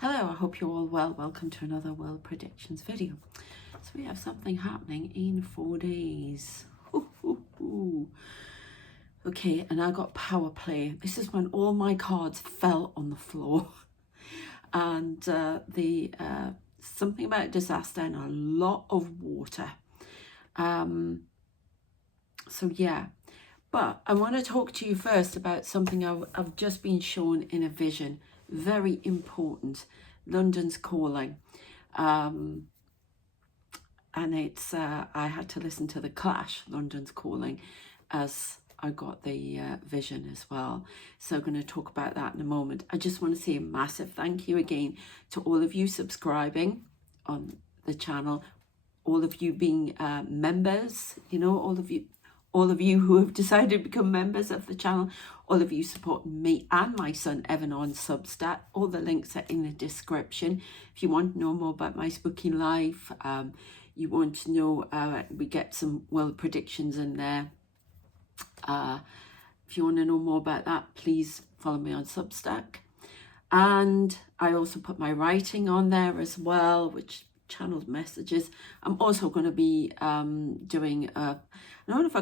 Hello, I hope you're all well. Welcome to another World Predictions video. So we have something happening in 4 days. Okay, and I got power play. This is when all my cards fell on the floor. And something about disaster and a lot of water. So yeah, but I want to talk to you first about something I've just been shown in a vision. Very important. London's Calling. And it's I had to listen to The Clash, London's Calling, as I got the vision as well. So I'm going to talk about that in a moment. I just want to say a massive thank you again to all of you subscribing on the channel, all of you being members, all of you who have decided to become members of the channel, all of you supporting me and my son Evan on Substack. All the links are in the description. If you want to know more about my spooky life, you want to know, we get some world predictions in there. If you want to know more about that, please follow me on Substack. And I also put my writing on there as well, which channels messages. I'm also going to be doing a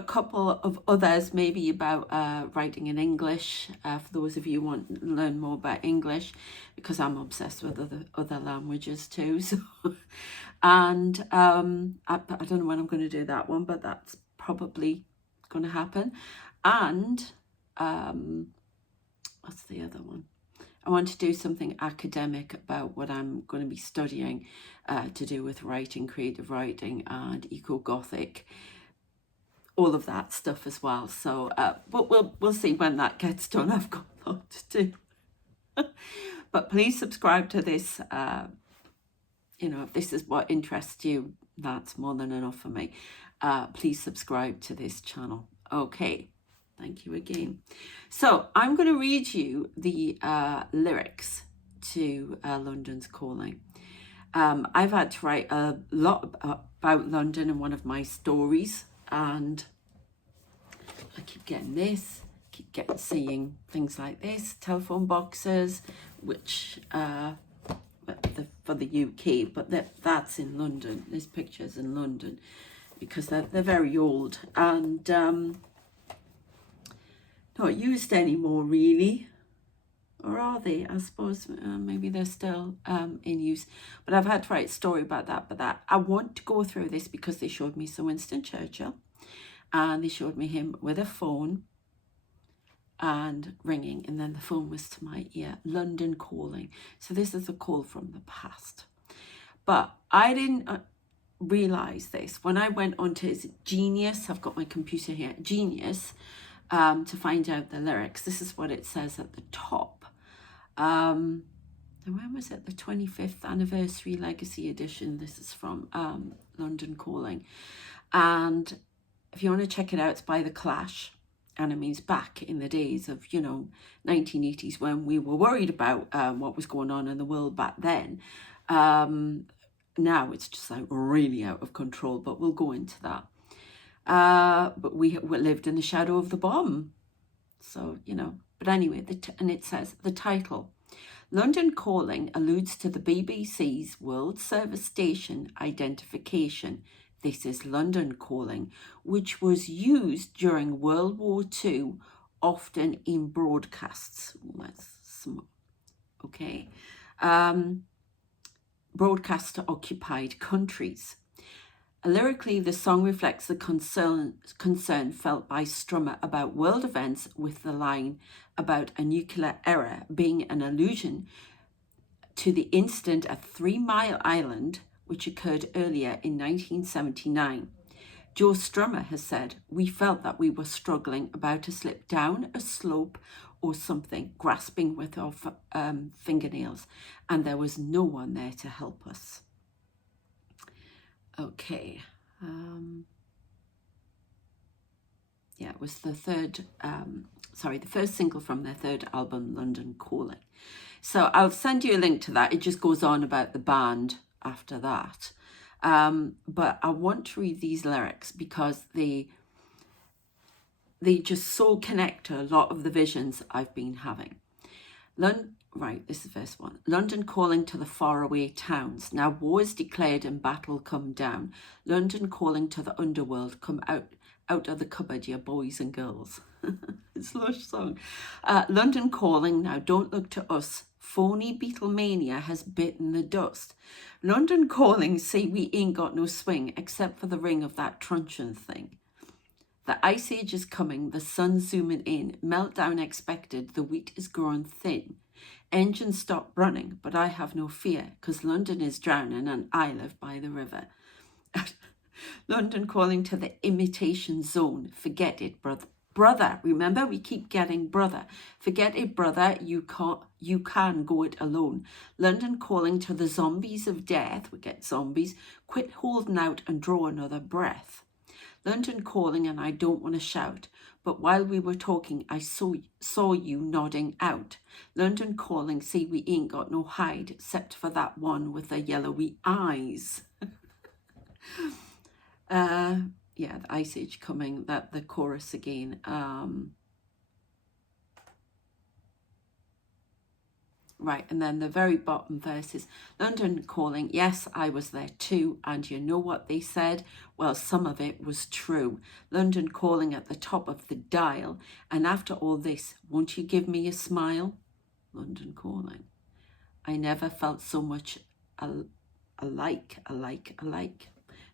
couple of others, maybe about writing in English, for those of you who want to learn more about English, because I'm obsessed with other languages too. So, and I don't know when I'm going to do that one, but that's probably going to happen. And what's the other one? I want to do something academic about what I'm going to be studying to do with writing, creative writing and eco-Gothic, all of that stuff as well. So, but we'll see when that gets done. I've got a lot to do. But please subscribe to this. If this is what interests you, that's more than enough for me. Please subscribe to this channel. Okay. Thank you again. So I'm going to read you the lyrics to London's Calling. I've had to write a lot about London in one of my stories, and I keep getting this, seeing things like this, telephone boxes, which for the UK, but that's in London. There's pictures in London because they're very old and not used anymore, really, or are they? I suppose maybe they're still in use, but I've had to write a story about that. But I want to go through this because they showed me Sir Winston Churchill, and they showed me him with a phone and ringing, and then the phone was to my ear. London Calling. So this is a call from the past, but I didn't realize this when I went onto his Genius. I've got my computer here, Genius. To find out the lyrics. This is what it says at the top. And when was it? The 25th anniversary legacy edition. This is from London Calling. And if you want to check it out, it's by The Clash. And it means back in the days of, 1980s, when we were worried about what was going on in the world back then. Now it's just like really out of control, but we'll go into that. But we lived in the shadow of the bomb. So, but anyway, and it says the title, London Calling, alludes to the BBC's World Service Station identification. This is London Calling, which was used during World War II, often in broadcasts. Okay. Broadcasts to occupied countries. Lyrically, the song reflects the concern felt by Strummer about world events, with the line about a nuclear error being an allusion to the incident at 3 Mile Island, which occurred earlier in 1979. Joe Strummer has said, "We felt that we were struggling, about to slip down a slope or something, grasping with our fingernails, and there was no one there to help us." Okay, yeah, it was the first single from their third album, London Calling. So I'll send you a link to that. It just goes on about the band after that. But I want to read these lyrics because they just so connect to a lot of the visions I've been having. Right, this is the first one. London calling to the faraway towns. Now war is declared and battle come down. London calling to the underworld. Come out of the cupboard, you boys and girls. It's a lush song. London calling. Now don't look to us. Phony Beatlemania has bitten the dust. London calling. Say we ain't got no swing except for the ring of that truncheon thing. The ice age is coming. The sun's zooming in. Meltdown expected. The wheat is growing thin. Engines stop running, but I have no fear, 'cause London is drowning and I live by the river. London calling to the imitation zone. Forget it, brother. Brother, remember we keep getting brother. Forget it, brother. You can go it alone. London calling to the zombies of death. We get zombies. Quit holding out and draw another breath. London calling, and I don't want to shout. But while we were talking, I saw you nodding out. London calling, say we ain't got no hide, except for that one with the yellowy eyes. Yeah, the ice age coming, that the chorus again. Right, and then the very bottom verse is London calling, yes, I was there too, and you know what they said? Well, some of it was true. London calling at the top of the dial, and after all this, won't you give me a smile? London calling. I never felt so much alike.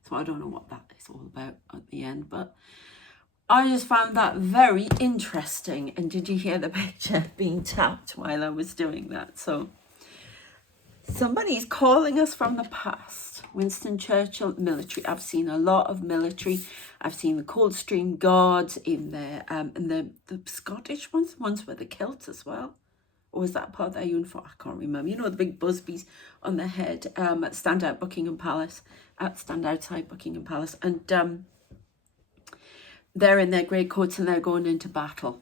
So I don't know what that is all about at the end, but I just found that very interesting. And did you hear the picture being tapped while I was doing that? So somebody's calling us from the past. Winston Churchill, military. I've seen a lot of military. I've seen the Coldstream Guards in there, and the Scottish ones with the kilts as well. Or was that part of their uniform? I can't remember. You know, the big busbies on their head stand outside Buckingham Palace. And they're in their grey coats and they're going into battle.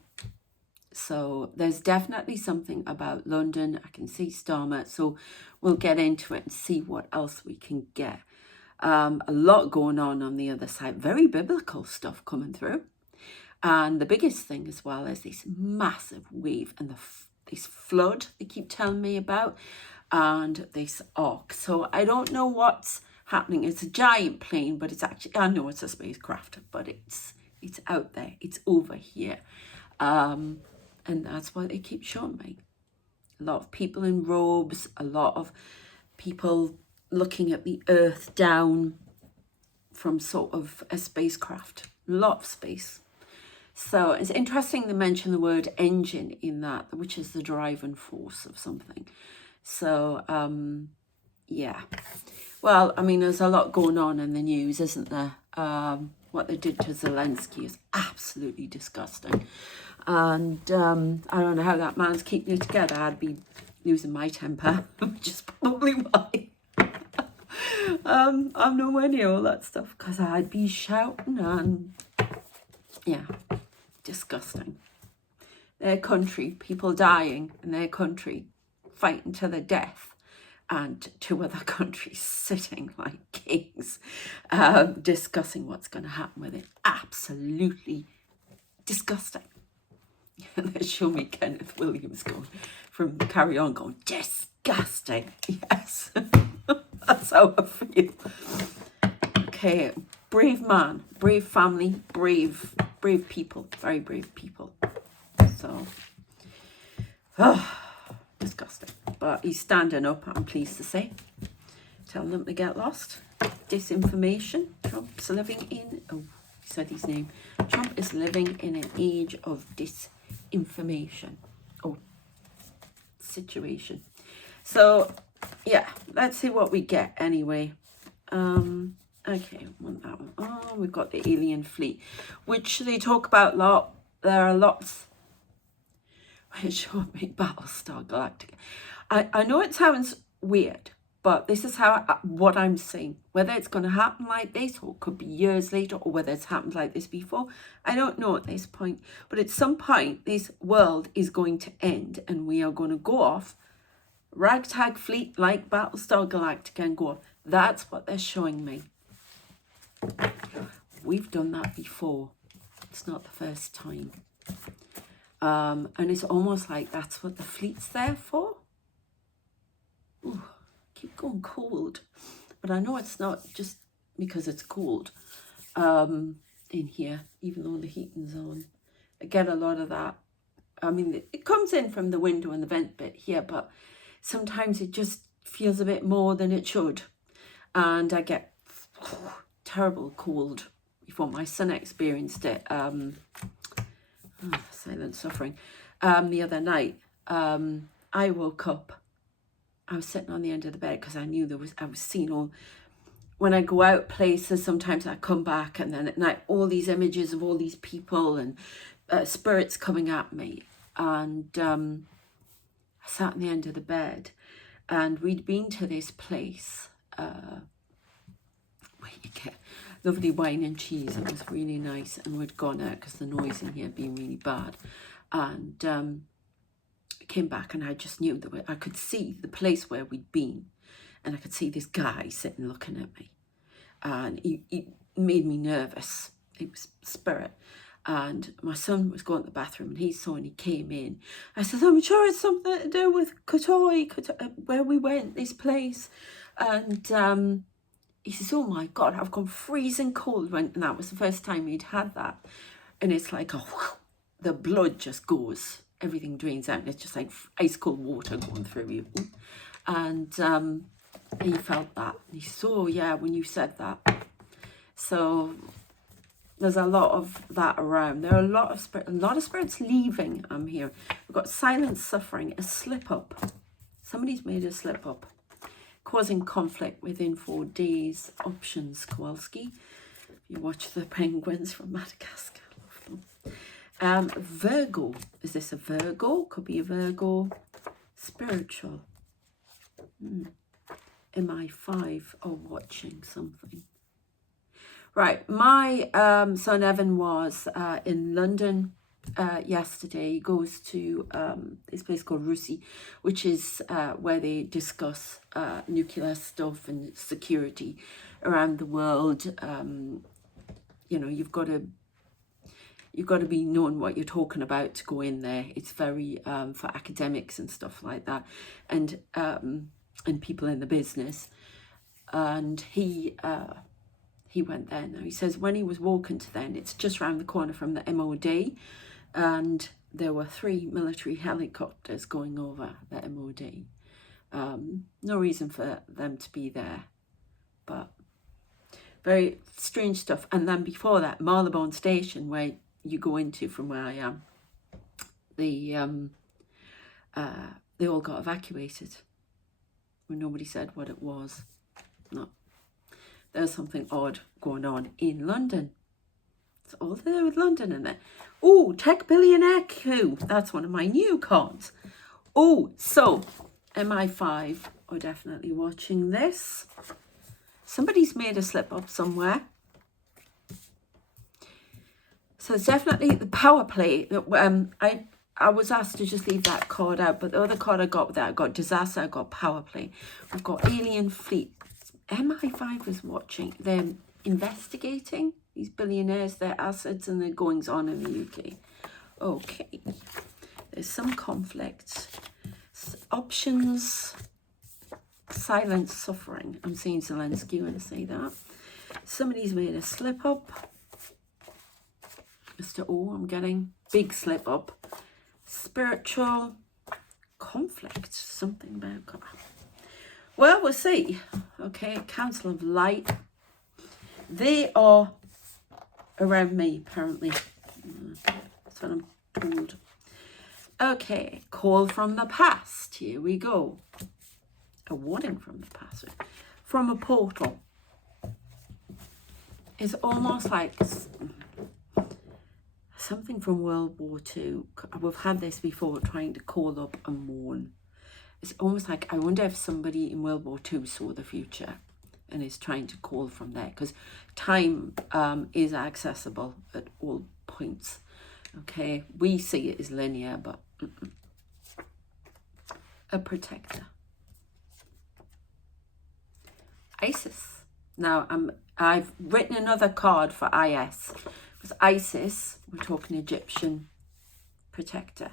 So there's definitely something about London. I can see Starmer. So we'll get into it and see what else we can get. A lot going on the other side. Very biblical stuff coming through. And the biggest thing as well is this massive wave and this flood they keep telling me about, and this arc. So I don't know what's happening. It's a giant plane, but it's actually, I know it's a spacecraft, but it's out there. It's over here. And that's what they keep showing me. A lot of people in robes, a lot of people looking at the earth down from sort of a spacecraft. A lot of space. So it's interesting to mention the word engine in that, which is the driving force of something. So, yeah. Well, I mean, there's a lot going on in the news, isn't there? What they did to Zelensky is absolutely disgusting. And I don't know how that man's keeping it together. I'd be losing my temper, which is probably why. I'm nowhere near all that stuff, because I'd be shouting and, yeah, disgusting. Their country, people dying in their country, fighting to the death, and two other countries sitting like kings, discussing what's going to happen with it. Absolutely disgusting. And they show me Kenneth Williams going from Carry On going, disgusting. Yes, that's how I feel. Okay, brave man, brave family, brave people, very brave people. So, disgusting. But he's standing up, I'm pleased to say, telling them to get lost. Disinformation. Trump's living in, oh, he said his name. Trump is living in an age of disinformation. Oh, situation. So, yeah, let's see what we get anyway. Okay, want that one. Oh, we've got the alien fleet, which they talk about a lot. There are lots which show me Battlestar Galactica. I know it sounds weird, but this is what I'm saying. Whether it's going to happen like this, or it could be years later, or whether it's happened like this before, I don't know at this point. But at some point, this world is going to end, and we are going to go off, ragtag fleet like Battlestar Galactica, and go off. That's what they're showing me. We've done that before. It's not the first time. And it's almost like that's what the fleet's there for. going cold, but I know it's not just because it's cold in here, even though the heating's on. I get a lot of that. I mean, it comes in from the window and the vent bit here, but sometimes it just feels a bit more than it should. And I get terrible cold. Before my son experienced it, silent suffering, the other night. I woke up, I was sitting on the end of the bed because I knew I was seeing all, when I go out places, sometimes I come back and then at night, all these images of all these people and spirits coming at me. And I sat on the end of the bed, and we'd been to this place where you get lovely wine and cheese. It was really nice, and we'd gone out because the noise in here had been really bad. And I came back, and I just knew that I could see the place where we'd been, and I could see this guy sitting looking at me, and he made me nervous. It was spirit. And my son was going to the bathroom, and he saw, and he came in. I said, I'm sure it's something to do with Kotoy, where we went, this place. And he says, oh my God, I've gone freezing cold. And that was the first time he'd had that. And it's like, the blood just goes, everything drains out. And it's just like ice cold water going through you. And he felt that. And he said, oh yeah, when you said that. So there's a lot of that around. There are a lot of spirits leaving. I'm here. We've got silent suffering, a slip up. Somebody's made a slip up, causing conflict within 4 days. Options, Kowalski. You watch the penguins from Madagascar. Love them. Virgo. Is this a Virgo? Could be a Virgo. Spiritual. MI5 or watching something. Right, my son Evan was in London yesterday. He goes to this place called Russi, which is where they discuss nuclear stuff and security around the world. You know, you've got to be knowing what you're talking about to go in there. It's very for academics and stuff like that, and people in the business. And he went there. Now he says when he was walking to then, it's just round the corner from the MOD, and there were 3 military helicopters going over the MOD. No reason for them to be there, but very strange stuff. And then before that, Marylebone Station, where you go into from where I am, they all got evacuated when nobody said what it was. No. There's something odd going on in London. It's all to do with London, isn't it? Oh, Tech Billionaire Q. That's one of my new cards. Oh, so MI5 are definitely watching this. Somebody's made a slip up somewhere. So it's definitely the power play. I was asked to just leave that card out, but the other card I got with that, I got disaster, I got power play. We've got alien fleet. MI5 is watching. They're investigating these billionaires, their assets and their goings on in the UK. Okay. There's some conflict. Options. Silent suffering. I'm seeing Zelensky when I say that. Somebody's made a slip up. Mr. O, I'm getting big slip up. Spiritual conflict. Something about God. Well, we'll see. Okay, Council of Light. They are around me, apparently. That's what I'm told. Okay, call from the past. Here we go. A warning from the past. From a portal. It's almost like something from World War II. We've had this before, trying to call up and warn. It's almost like, I wonder if somebody in World War II saw the future and is trying to call from there, because time is accessible at all points. Okay, we see it as linear, but a protector. ISIS. Now, I've written another card for IS, because ISIS, we're talking Egyptian protector.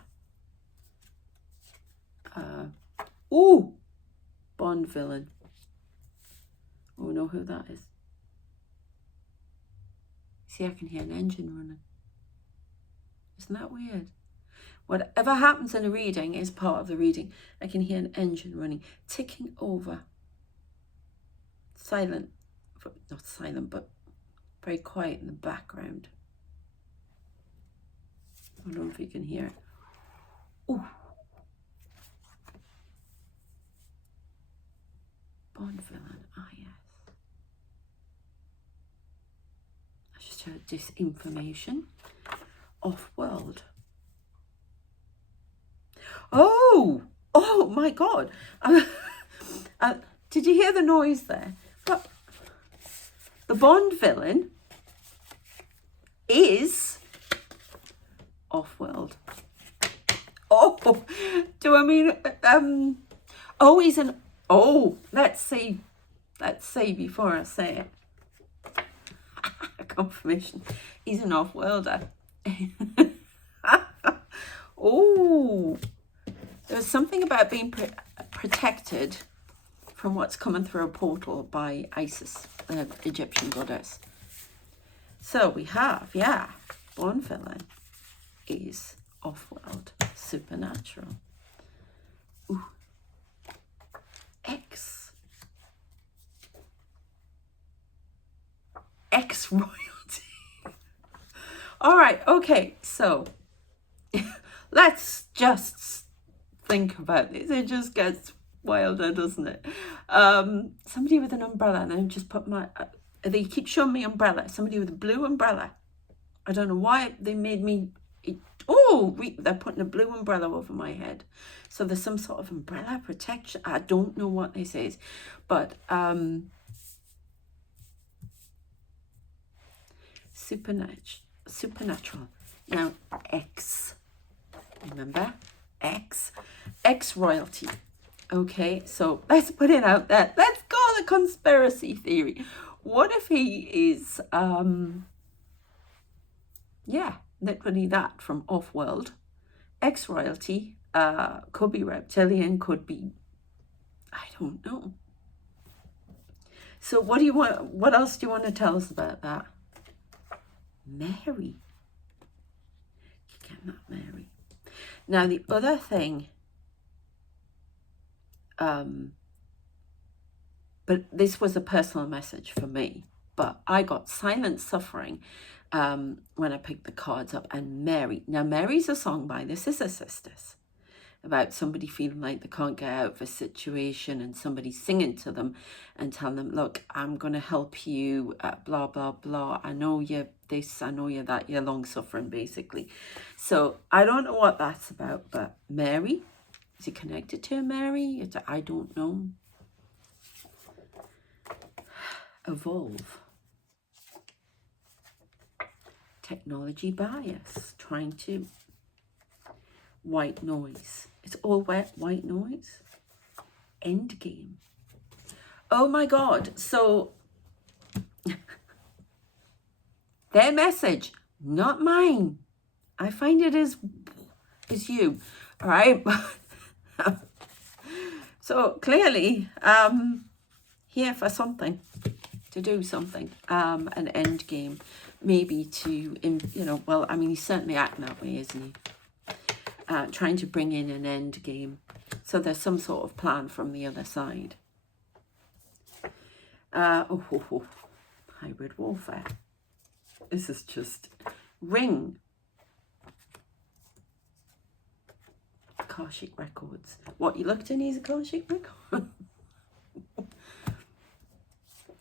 Bond villain. Oh, know who that is? See, I can hear an engine running. Isn't that weird? Whatever happens in a reading is part of the reading. I can hear an engine running, ticking over. Silent, not silent, but very quiet in the background. I don't know if you can hear it. Ooh. Bond villain, yes. I just heard disinformation. Off-world. Oh my God. Did you hear the noise there? But the Bond villain is off-world. Oh, do I mean, oh, he's an, oh, let's see before I say it. Confirmation. He's an off-worlder. Oh, there's something about being protected from what's coming through a portal by Isis, the Egyptian goddess. So we have, Bond villain is off-world, supernatural. Ooh. X royalty. All right, okay, so let's just think about this. It just gets wilder, doesn't it? Somebody with an umbrella, and I just put my, they keep showing me umbrella. Somebody with a blue umbrella. I don't know why they made me, they're putting a blue umbrella over my head. So there's some sort of umbrella protection. I don't know what this is, but supernatural. Now, X, remember? X royalty. Okay, so let's put it out there. Let's go the conspiracy theory. What if he is, literally that from off-world. X royalty, could be reptilian, could be, I don't know. So what else do you want to tell us about that? Mary. You get that, Mary. Now the other thing, but this was a personal message for me, but I got silent suffering when I picked the cards up, and Mary. Now Mary's a song by the Scissor Sisters about somebody feeling like they can't get out of a situation, and somebody singing to them and telling them, look, I'm going to help you, blah, blah, blah. I know you're this, I know you're that, you're long suffering, basically. So I don't know what that's about, but Mary, is it connected to Mary? I don't know. Evolve. Technology bias, trying to, white noise. It's all white noise. Endgame. Oh my God. So their message, not mine. I find it is you. All right. So clearly, here for something, to do something, an end game, maybe to, well, I mean, he's certainly acting that way, isn't he? Trying to bring in an end game. So there's some sort of plan from the other side. Hybrid warfare. This is just Ring. Akashic records. What, you looked in these Akashic records?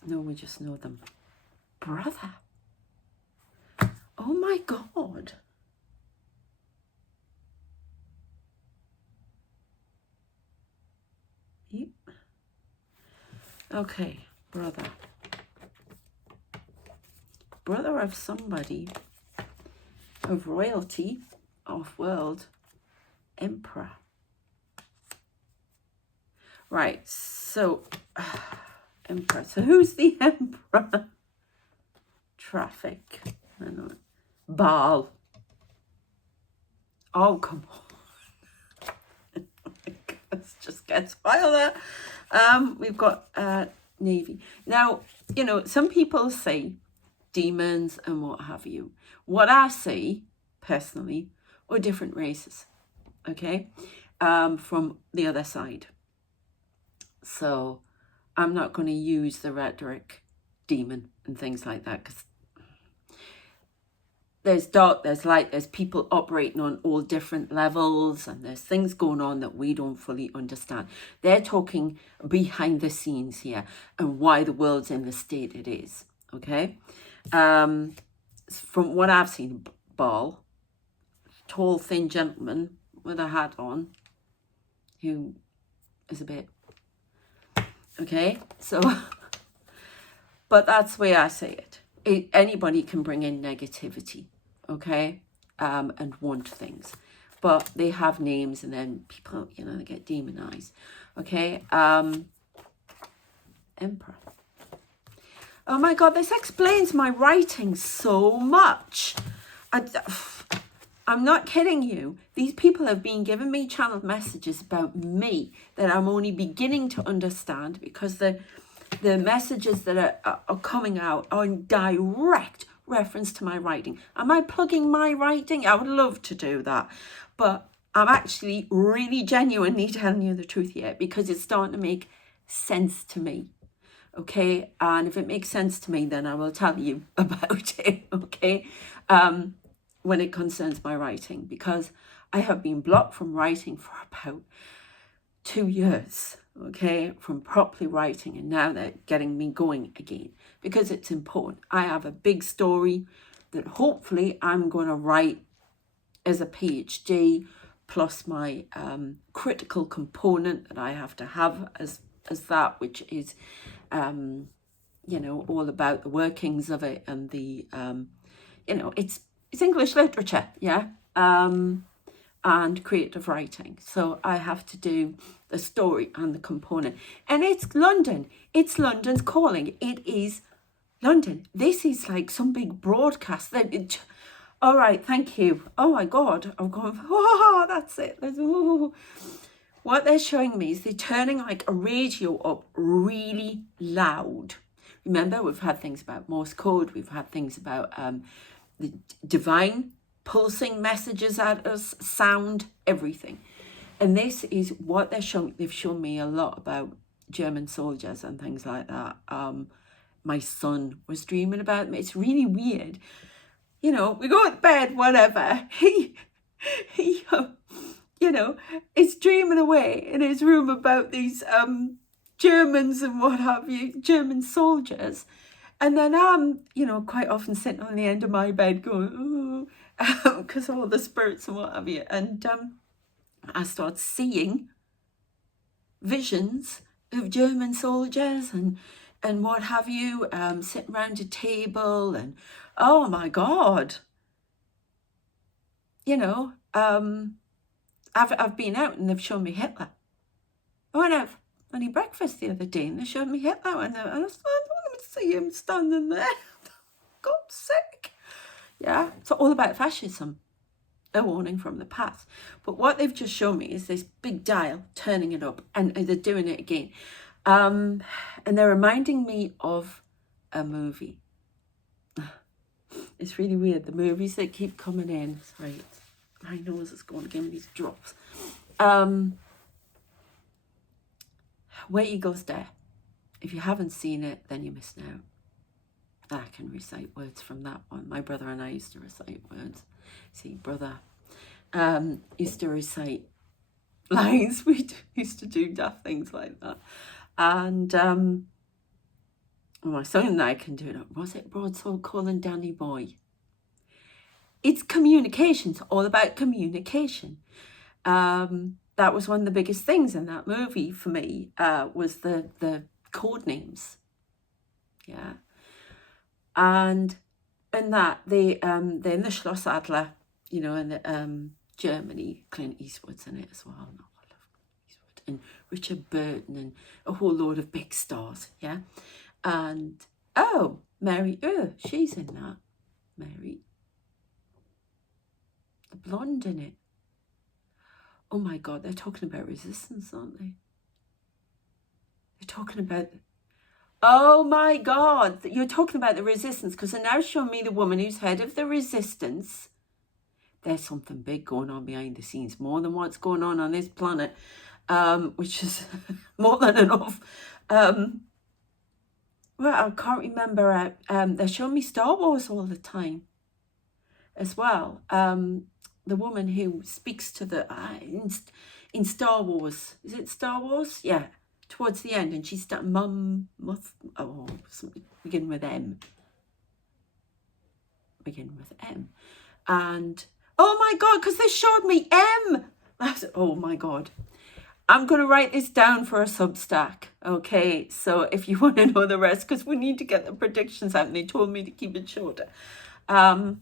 No, we just know them. Brother. Oh my God. Yep. Okay, brother. Brother of somebody, of royalty, off-world, emperor. Right, so, emperor. So who's the emperor? Traffic. I know it. Baal. Oh, come on. This just gets wilder. We've got Navy. Now, you know, some people say demons and what have you. What I see, personally, are different races, okay, from the other side. So I'm not going to use the rhetoric demon and things like that, because there's dark, there's light, there's people operating on all different levels, and there's things going on that we don't fully understand. They're talking behind the scenes here and why the world's in the state it is, okay? From what I've seen, Baal, tall, thin gentleman with a hat on, who is a bit, okay? So, but that's the way I say it. Anybody can bring in negativity, okay, and want things, but they have names, and then people, you know, they get demonized, okay. Emperor. Oh my God, this explains my writing so much. I'm not kidding you. These people have been giving me channeled messages about me that I'm only beginning to understand, because the messages that are coming out are in direct reference to my writing. Am I plugging my writing? I would love to do that. But I'm actually really genuinely telling you the truth here, because it's starting to make sense to me. Okay? And if it makes sense to me, then I will tell you about it. Okay? When it concerns my writing, because I have been blocked from writing for about 2 years, okay, from properly writing, and now they're getting me going again, because it's important. I have a big story that hopefully I'm going to write as a PhD, plus my critical component that I have to have as that, which is, you know, all about the workings of it, and the, you know, it's English literature, yeah, and creative writing. So I have to do the story and the component. And it's London. It's London's calling. It is London. This is like some big broadcast. All right, thank you. Oh my God, I'm going, oh, that's it. What they're showing me is they're turning like a radio up really loud. Remember, we've had things about Morse code. We've had things about the divine pulsing messages at us, sound, everything. And this is what they're showing. They've shown me a lot about German soldiers and things like that. My son was dreaming about them. It's really weird. You know, we go to bed, whatever. He you know, is dreaming away in his room about these Germans and what have you, German soldiers. And then I'm, you know, quite often sitting on the end of my bed going, ooh, because of all the spirits and what have you. And I start seeing visions of German soldiers and what have you, sitting around a table, and oh my God, you know, I've been out and they've shown me Hitler. I went out for any breakfast the other day and they showed me Hitler, and I don't want to see him standing there. God's sake. Yeah, it's all about fascism. A warning from the past. But what they've just shown me is this big dial turning it up, and they're doing it again. And they're reminding me of a movie. It's really weird. The movies that keep coming in. Sorry, my nose is going to give me these drops. Where Eagles Dare. If you haven't seen it, then you're missing out. I can recite words from that one. My brother and I used to recite words. See, brother used to recite lines. We used to do daft things like that. And my son and I can do it. Was it Broadsword calling Danny Boy? It's communication. It's all about communication. That was one of the biggest things in that movie for me, was the code names. Yeah. And that they're in the Schloss Adler, you know, in Germany. Clint Eastwood's in it as well. Oh, I love Clint Eastwood. And Richard Burton and a whole load of big stars, yeah. And oh, Mary, she's in that. Mary, the blonde in it. Oh my God, they're talking about resistance, aren't they? They're talking about, Oh my God, you're talking about the resistance, because they're now showing me the woman who's head of the resistance. There's something big going on behind the scenes, more than what's going on this planet, which is more than enough. Well, I can't remember. They're showing me Star Wars all the time as well. The woman who speaks to the in Star Wars, is it Star Wars? Yeah, towards the end, and she's something begin with M. And oh my God, because they showed me M. Oh my God. I'm going to write this down for a Substack, okay? So if you want to know the rest, because we need to get the predictions out, and they told me to keep it shorter. I'm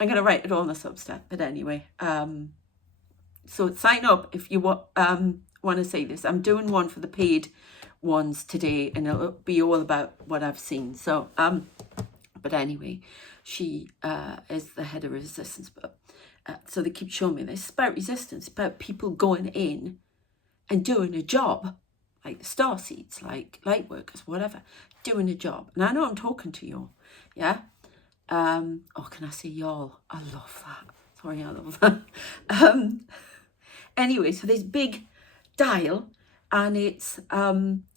going to write it all in the Substack, but anyway. So sign up if you want to say this. I'm doing one for the paid ones today, and it'll be all about what I've seen. So, but anyway, she is the head of resistance. But so they keep showing me this. It's about resistance, about people going in and doing a job, like the star seeds, like light workers, whatever, doing a job. And I know I'm talking to you, yeah? Oh, can I say y'all? I love that. Sorry, I love that. Anyway, so this big dial, and it's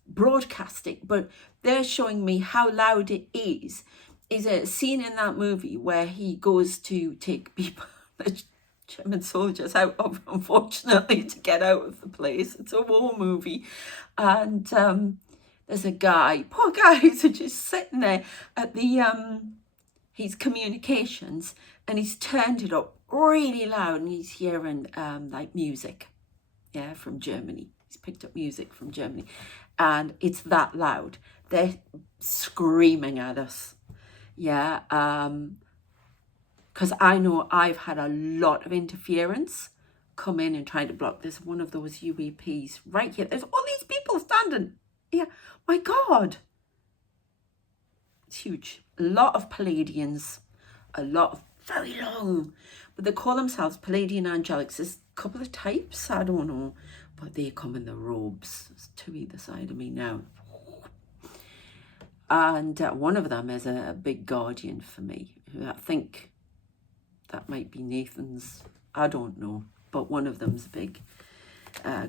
broadcasting, but they're showing me how loud it is. Is a scene in that movie where he goes to take people, the German soldiers out of, unfortunately, to get out of the place. It's a war movie. And there's a guy, poor guy, who's just sitting there at the his communications, and he's turned it up really loud, and he's hearing like music, yeah, from Germany. He's picked up music from Germany, and it's that loud. They're screaming at us, yeah. Because I know I've had a lot of interference come in and try to block. There's one of those UAPs right here. There's all these people standing. Yeah, my God. It's huge. A lot of Palladians, a lot of very long, but they call themselves Palladian Angelics. There's a couple of types, I don't know, but they come in the robes. There's two either side of me now. And one of them is a big guardian for me. I think that might be Nathan's, I don't know, but one of them's a big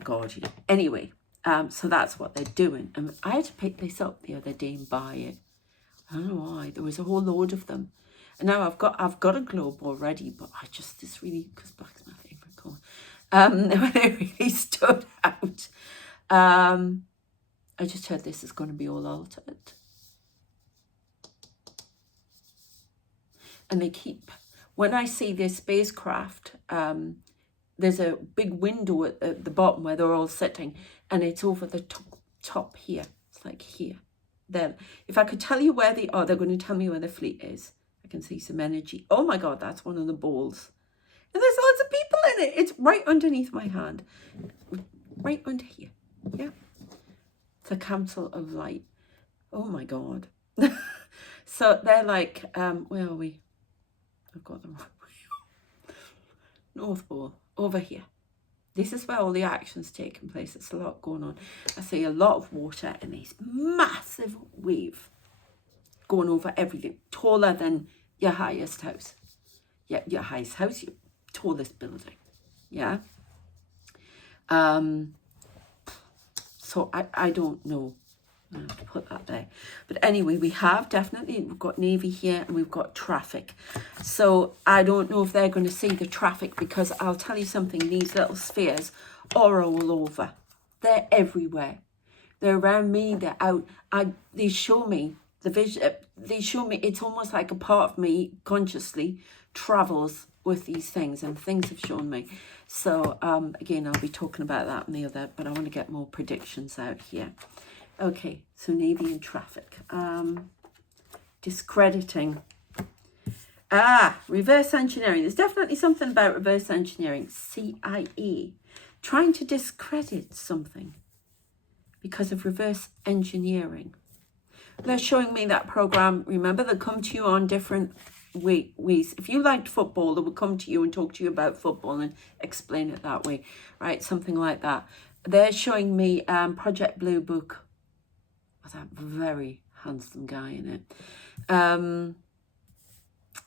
guardian. Anyway, so that's what they're doing. And I had to pick this up the other day and buy it. I don't know why. There was a whole load of them. And now I've got a globe already, but it's really, because black's my favourite colour. It really stood out. I just heard this is going to be all altered. And they keep, when I see their spacecraft, there's a big window at the bottom where they're all sitting, and it's over the top here. It's like here. Then, if I could tell you where they are, they're going to tell me where the fleet is. I can see some energy. Oh my God, that's one of the balls. And there's lots of people in it. It's right underneath my hand. Right under here. Yeah. It's a council of light. Oh my God. So they're like, where are we? I've got them. North Pole. Over here. This is where all the action's taking place. It's a lot going on. I see a lot of water in this massive wave going over everything. Taller than your highest house. Yeah, your highest house, your tallest building. Yeah. So I don't know. I have to put that there. But anyway, we've got Navy here, and we've got traffic. So I don't know if they're going to see the traffic, because I'll tell you something, these little spheres are all over. They're everywhere. They're around me, they're out. They show me the vision. They show me, it's almost like a part of me consciously travels with these things, and things have shown me. So again, I'll be talking about that and the other, but I want to get more predictions out here. Okay, so Navy and traffic. Discrediting. Reverse engineering. There's definitely something about reverse engineering. CIA. Trying to discredit something because of reverse engineering. They're showing me that program. Remember, they come to you on different ways. If you liked football, they would come to you and talk to you about football and explain it that way, right? Something like that. They're showing me Project Blue Book. with that very handsome guy in it.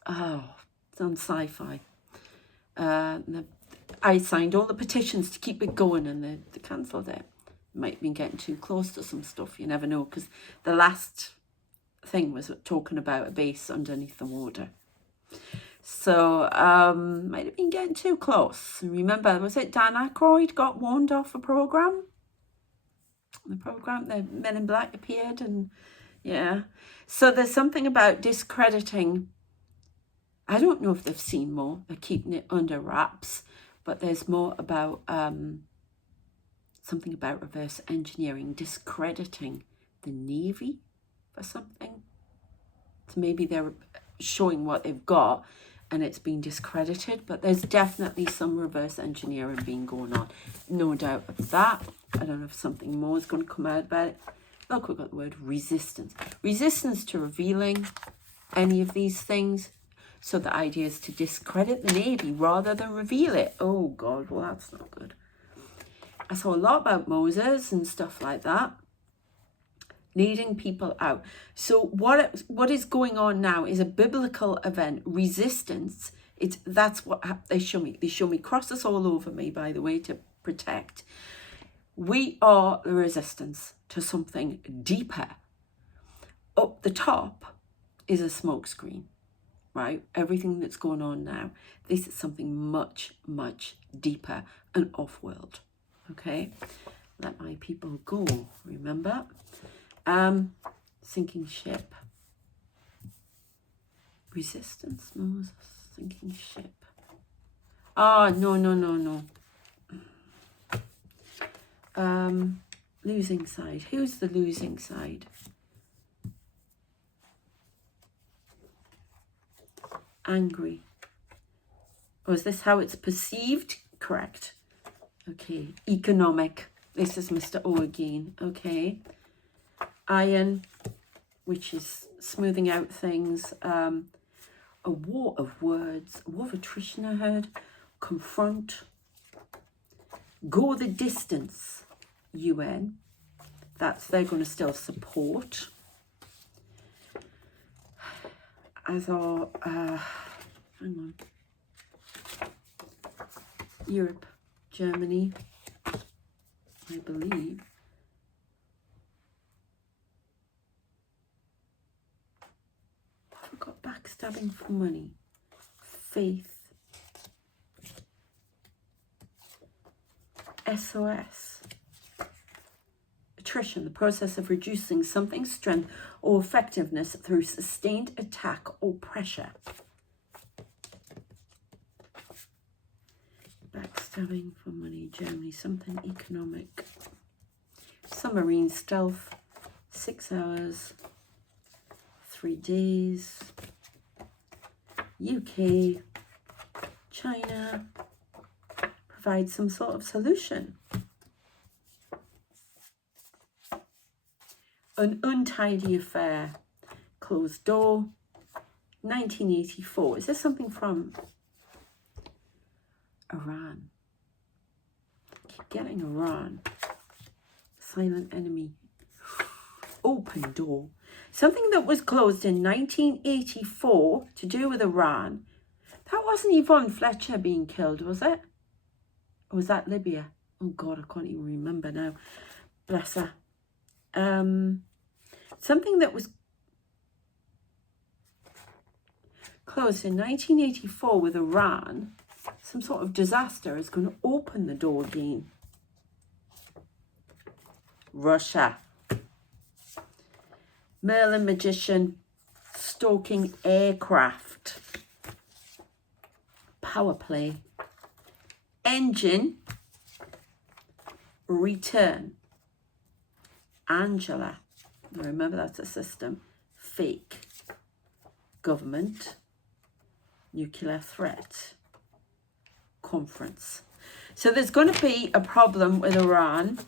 Oh, it's on Sci-Fi. I signed all the petitions to keep it going, and they cancelled it. Might have been getting too close to some stuff, you never know, because the last thing was talking about a base underneath the water. So, might have been getting too close. Remember, was it Dan Aykroyd got warned off a programme? The programme, the Men in Black appeared, and yeah. So there's something about discrediting. I don't know if they've seen more. They're keeping it under wraps, but there's more about something about reverse engineering, discrediting the Navy for something. So maybe they're showing what they've got and it's been discredited, but there's definitely some reverse engineering being going on. No doubt of that. I don't know if something more is going to come out about it. Look, we've got the word resistance. Resistance to revealing any of these things. So the idea is to discredit the Navy rather than reveal it. Oh God, well that's not good. I saw a lot about Moses and stuff like that. Leading people out. So what is going on now is a biblical event. Resistance. That's what they show me. They show me crosses all over me, by the way, to protect. We are the resistance to something deeper. Up the top is a smokescreen, right? Everything that's going on now. This is something much, much deeper and off-world. Okay? Let my people go. Remember? Sinking ship. Resistance, Moses, sinking ship. Oh, no. Losing side. Who's the losing side? Angry. Oh, is this how it's perceived? Correct. Okay. Economic. This is Mr. O again. Okay. Iron, which is smoothing out things. A war of words. A war of attrition, I heard. Confront. Go the distance. UN. They're going to still support. As our, hang on. Europe, Germany, I believe. I've got backstabbing for money. Faith. SOS. Attrition, the process of reducing something's strength or effectiveness through sustained attack or pressure. Backstabbing for money, Germany, something economic. Submarine stealth, 6 hours, 3 days. UK, China, provide some sort of solution. An untidy affair, closed door, 1984. Is this something from Iran? Keep getting Iran. Silent enemy. Open door. Something that was closed in 1984 to do with Iran. That wasn't Yvonne Fletcher being killed, was it? Or was that Libya? Oh God, I can't even remember now. Bless her. Something that was closed in 1984 with Iran, some sort of disaster, is going to open the door again. Russia. Merlin magician stalking aircraft. Power play. Engine. Return. Angela. Remember, that's a system. Fake. Government. Nuclear threat. Conference. So there's going to be a problem with Iran.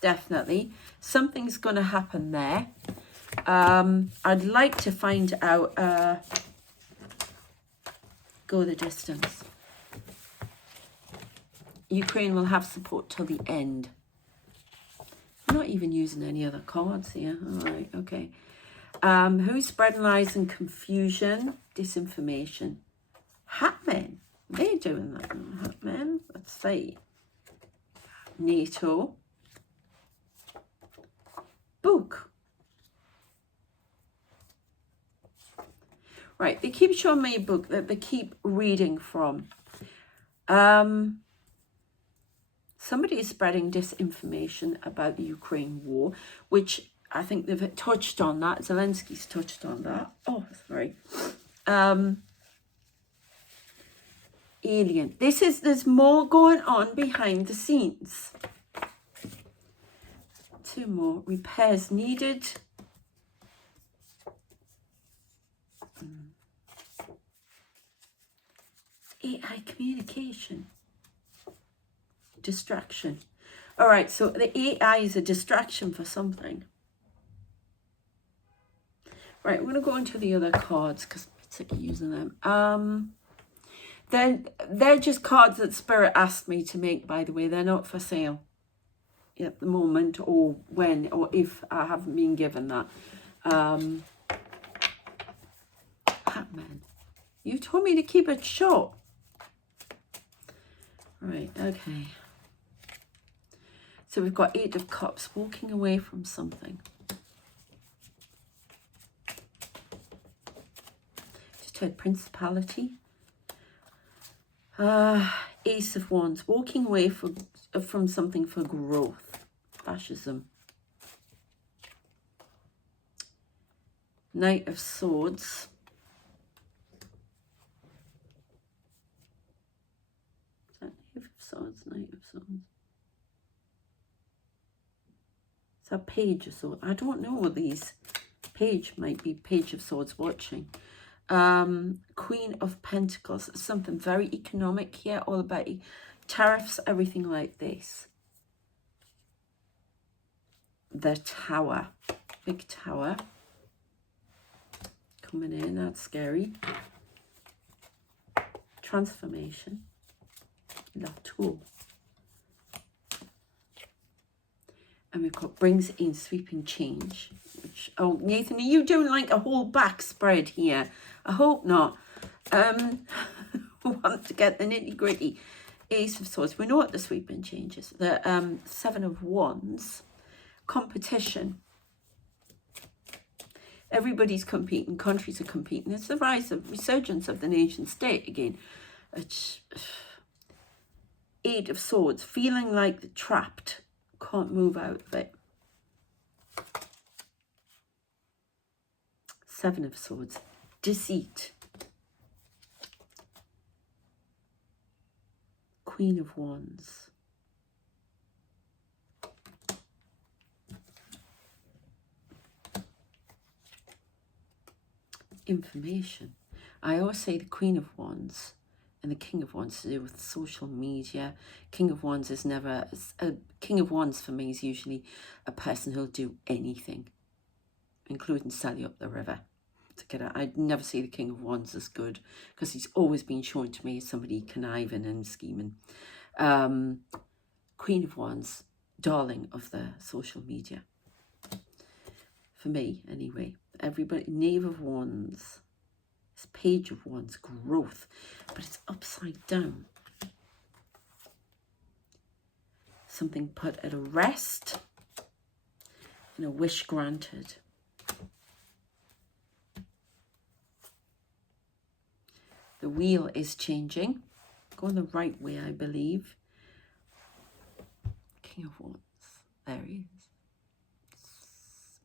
Definitely. Something's going to happen there. I'd like to find out. Go the distance. Ukraine will have support till the end. I'm not even using any other cards here. All right, okay. Who's spreading lies and confusion? Disinformation. Hatmen. They're doing that. Hatmen. Let's see. NATO. Book. Right, they keep showing me a book that they keep reading from. Somebody is spreading disinformation about the Ukraine war, which I think they've touched on that. Zelensky's touched on that. Oh, sorry. Alien. There's more going on behind the scenes. Two more. Repairs needed. AI communication. Distraction. All right, so the AI is a distraction for something. Right, we're going to go into the other cards because I'm sick of using them. They're just cards that Spirit asked me to make, by the way. They're not for sale at the moment, or when, or if I haven't been given that. Batman, you told me to keep it short. Right, okay. So we've got 8 of Cups, walking away from something. Just heard Principality. Ace of Wands, walking away from something for growth. Fascism. Knight of Swords. Is that Knave of Swords? Knight of Swords. Is that Page of Swords? I don't know what these. Page might be Page of Swords watching. Queen of Pentacles. Something very economic here, all about tariffs, everything like this. The Tower. Big Tower. Coming in, that's scary. Transformation. La Tour. And we've got brings in sweeping change. Which, oh, Nathan, are you doing like a whole back spread here? I hope not. Want to get the nitty gritty. Ace of Swords. We know what the sweeping change is. The 7 of Wands. Competition. Everybody's competing. Countries are competing. It's the rise of resurgence of the nation state again. It's 8 of Swords. Feeling like trapped. Can't move out of it. 7 of Swords. Deceit. Queen of Wands. Information. I always say the Queen of Wands and the King of Wands to do with social media. King of Wands is never... King of Wands for me is usually a person who'll do anything, including sell you up the river to get out. I'd never see the King of Wands as good because he's always been shown to me as somebody conniving and scheming. Queen of Wands, darling of the social media. For me, anyway. Everybody, Knave of Wands. It's Page of Wands, growth, but it's upside down. Something put at a rest and a wish granted. The wheel is changing. Going the right way, I believe. King of Wands. There he is.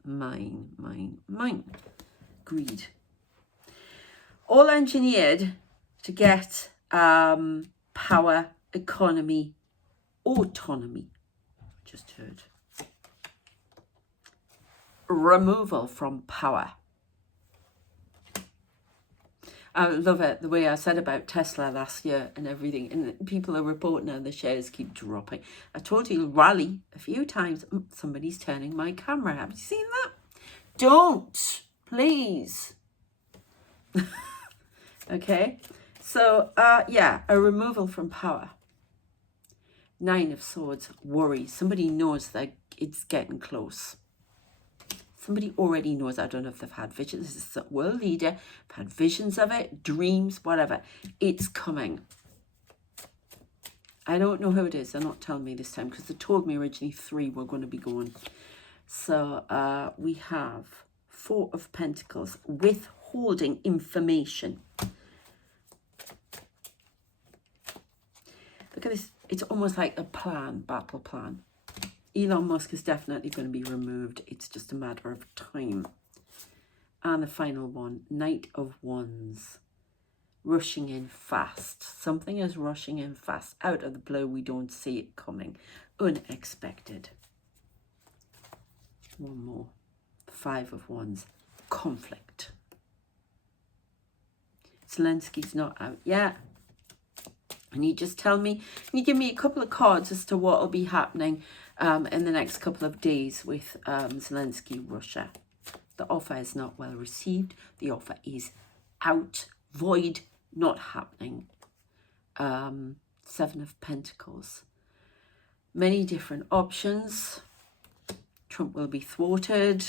Mine. Greed. All engineered to get power, economy, autonomy. Just heard. Removal from power. I love it, the way I said about Tesla last year and everything. And people are reporting how the shares keep dropping. I told you, rally a few times. Somebody's turning my camera. Have you seen that? Don't, please. Okay, so yeah, a removal from power. 9 of Swords, worry. Somebody knows they're it's getting close. Somebody already knows. I don't know if they've had visions. This is a world leader. I've had visions of it, dreams, whatever. It's coming. I don't know who it is. They're not telling me this time because they told me originally 3 were going to be going. So we have 4 of Pentacles, withholding information. Look at this. It's almost like a plan, battle plan. Elon Musk is definitely going to be removed. It's just a matter of time. And the final one, Knight of Wands. Rushing in fast. Something is rushing in fast. Out of the blue, we don't see it coming. Unexpected. One more. 5 of Wands. Conflict. Zelensky's not out yet. And you just tell me, can you give me a couple of cards as to what will be happening in the next couple of days with Zelensky, Russia? The offer is not well received. The offer is out, void, not happening. 7 of Pentacles. Many different options. Trump will be thwarted.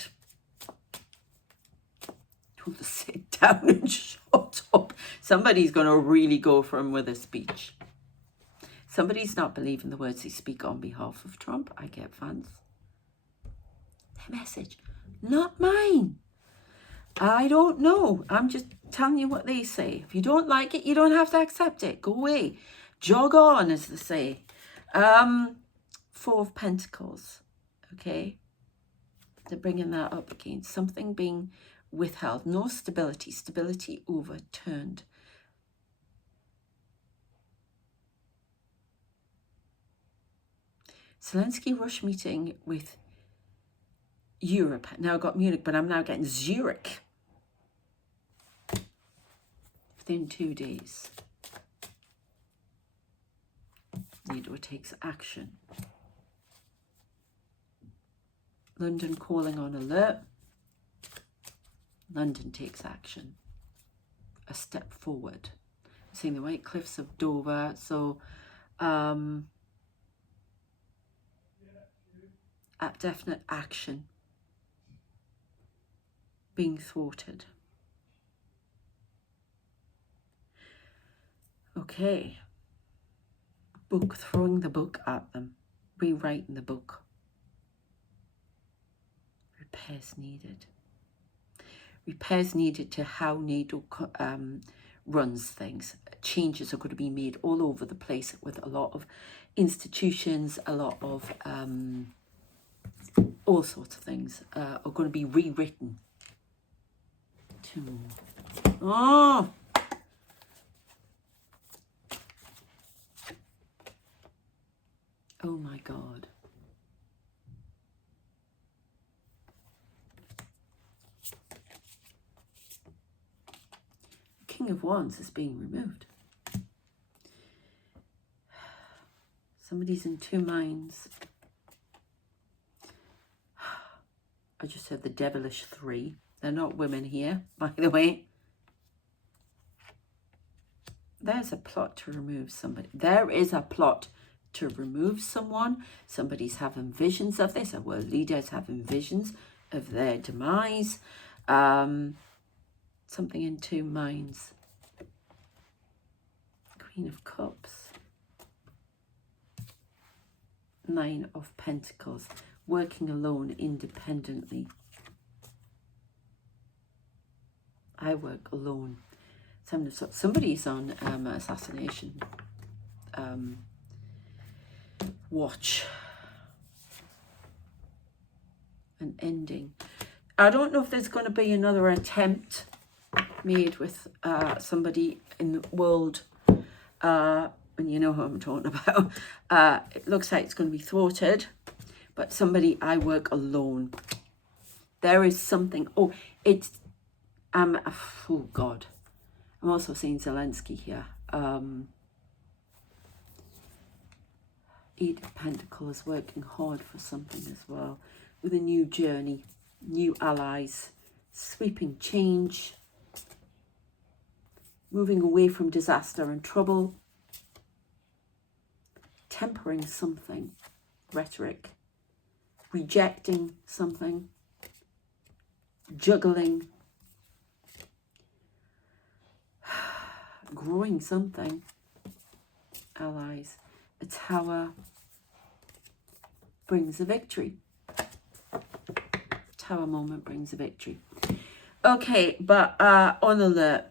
Told to sit down and shut up. Somebody's going to really go for him with a speech. Somebody's not believing the words they speak on behalf of Trump. I get fans. Their message, not mine. I don't know. I'm just telling you what they say. If you don't like it, you don't have to accept it. Go away. Jog on, as they say. 4 of Pentacles. Okay. They're bringing that up again. Something being withheld. No stability. Stability overturned. Zelensky rush meeting with Europe. Now I got Munich, but I'm now getting Zurich. Within 2 days. NATO takes action. London calling on alert. London takes action. A step forward. I'm seeing the White Cliffs of Dover. So, at definite action. Being thwarted. Okay. Book, throwing the book at them. Rewriting the book. Repairs needed. Repairs needed to how NATO runs things. Changes are going to be made all over the place with a lot of institutions, a lot of all sorts of things are going to be rewritten. 2 more. Oh! Oh my God. King of Wands is being removed. Somebody's in 2 minds. I just said the devilish 3. They're not women here, by the way. There's a plot to remove somebody. There is a plot to remove someone. Somebody's having visions of this. A world leader is having visions of their demise. Something in 2 minds. Queen of Cups. 9 of Pentacles. Working alone, independently. I work alone. Somebody's on assassination watch. An ending. I don't know if there's going to be another attempt made with somebody in the world, and you know who I'm talking about. It looks like it's going to be thwarted, but somebody, I work alone. There is something. Oh, it's oh God. I'm also seeing Zelensky here. 8 of Pentacles, working hard for something as well, with a new journey, new allies, sweeping change, moving away from disaster and trouble, tempering something, rhetoric, rejecting something, juggling, growing something. Allies. A Tower brings a victory. Tower moment brings a victory. Okay, but on alert.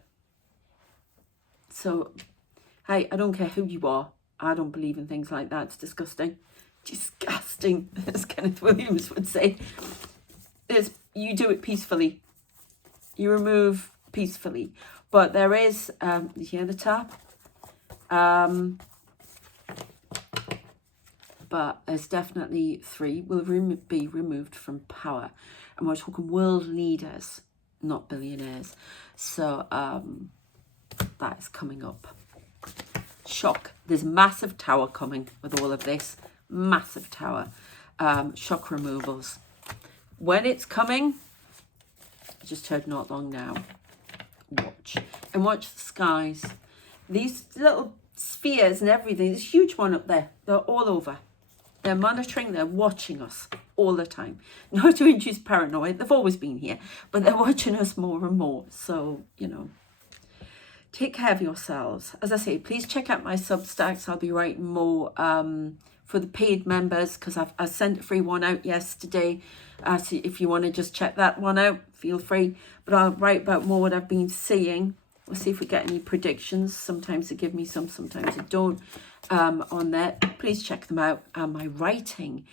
So, hey, I don't care who you are. I don't believe in things like that. It's disgusting. Disgusting, as Kenneth Williams would say. You do it peacefully. You remove peacefully. But there is, you hear the tap? But there's definitely 3 will be removed from power. And we're talking world leaders, not billionaires. So that is coming up. Shock. There's massive tower coming with all of this. Massive tower. Shock removals. When it's coming, I just heard not long now. Watch. And watch the skies. These little spheres and everything. There's a huge one up there. They're all over. They're monitoring, they're watching us all the time. Not to induce paranoia, they've always been here, but they're watching us more and more. So, you know, take care of yourselves. As I say, please check out my Substacks. I'll be writing more for the paid members, because I sent a free one out yesterday. So if you want to just check that one out, feel free. But I'll write about more what I've been seeing. We'll see if we get any predictions. Sometimes they give me some, sometimes they don't. On there, please check them out. My writing,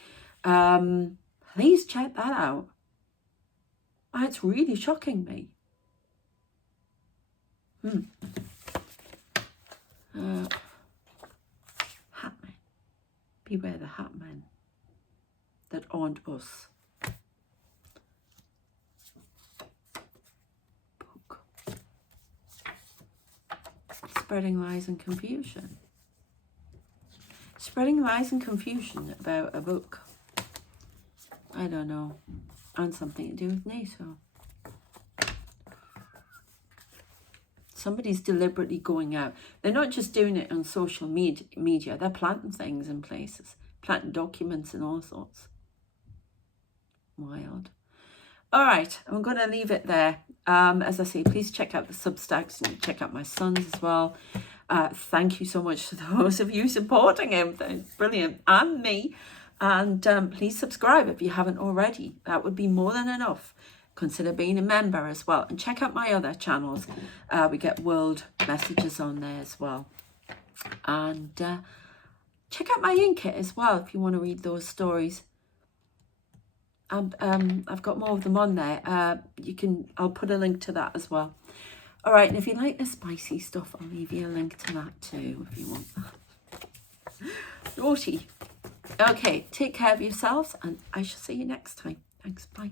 please check that out. It's really shocking me. Hatmen, beware the hatmen that aren't us. Book. Spreading lies and confusion. Spreading lies and confusion about a book. I don't know. And something to do with NATO. Somebody's deliberately going out. They're not just doing it on social media. They're planting things in places. Planting documents and all sorts. Wild. All right. I'm going to leave it there. As I say, please check out the Substacks and check out my sons as well. Thank you so much to those of you supporting him. They're brilliant. And me. And please subscribe if you haven't already. That would be more than enough. Consider being a member as well. And check out my other channels. We get world messages on there as well. And check out my Inkit as well if you want to read those stories. I've got more of them on there. I'll put a link to that as well. All right, and if you like the spicy stuff, I'll leave you a link to that too, if you want that. Naughty. Okay, take care of yourselves, and I shall see you next time. Thanks, bye.